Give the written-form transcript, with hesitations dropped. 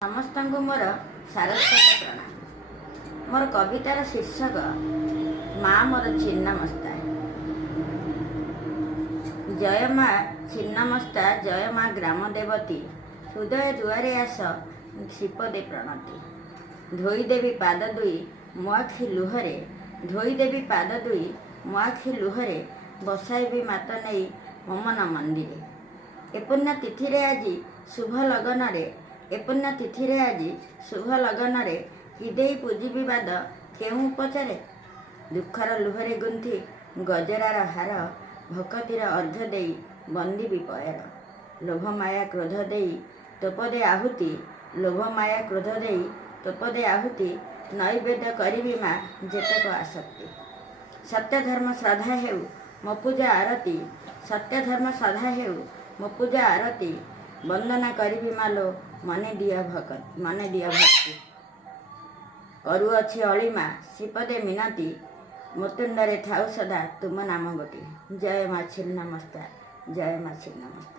समस्त मोर सारस्वत प्रणाम। मोर कवितार शीर्षक माँ मोर छिन्नमस्ता। जय माँ छिन्नमस्ता, जय माँ ग्राम देवती, हृदय दुआरे आस श्रीपदे प्रणति। धोईदेवी पाद दुई मो आखि लुहरे, धोईदेवी पाद दुई मो आखि लुहरे, बसाइबी मात नहीं ममन मंदिरे। ए पुण्य तिथि रे आज शुभ लगन रे, ए पुण्य तिथि रे आज शुभ लगन रे, हृदय पूजिबी बाद केहू पचारे। दुखर लुहरे गुंथि गजरार हार, भक्तिर अर्घ देई बंदी पयर। लोभ माया क्रोध देई तोपदे आहुति, लोभ माया क्रोध देई तोपदे आहुति, नैवेद्य करिबी माँ जेतक आसक्ति। सत्य धर्म श्रद्धा हेउ मो पूजा आरती, सत्य धर्म श्रद्धा हेउ मो पूजा आरती, वंदना करिबी मालो मने दिया भक्ति। करुअछि अलिमा श्रीपदे मिनती, मुतुंडरे थाउ सदा तुम नाम गोटी। जय माँ छिन्नमस्ता, जय माँ छिन्नमस्ता।